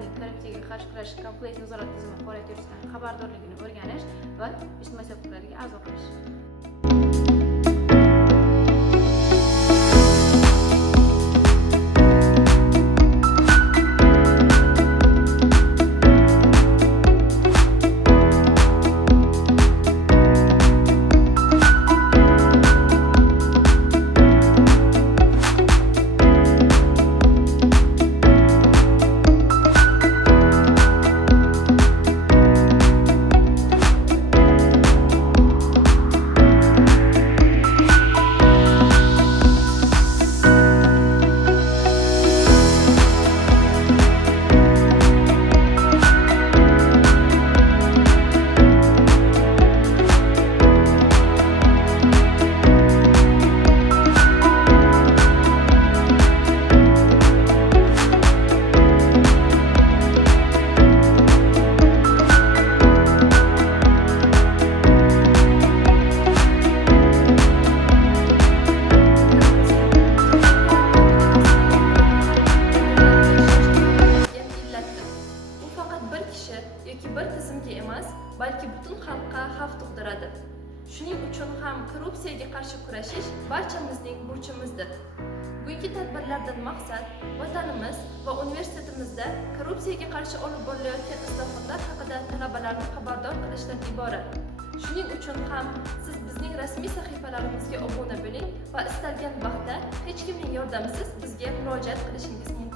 talabalarning korrupsiyaga qarshi kurash kompleks nazorat tizimi faoliyat yuritidan xabardorligini o'rganish va ijtimoiy sohalarga a'zo qilish. Yoki bir tizimga emas, balki butun xalqqa xavf tug'diradi. Shuning uchun ham korrupsiyaga qarshi kurashish barchamizning burchimizdir. Bugungi tadbirlardan maqsad vatanimiz va universitetimizda korrupsiyaga qarshi olib borilayotgan islohotlar haqida talabalarni xabardor qilishdan iborat. Shuning uchun ham siz bizning rasmiy sahifalarimizga obuna bo'ling va istalgan vaqtda hech kimning yordamisiz bizga murojaat qilishingiz mumkin.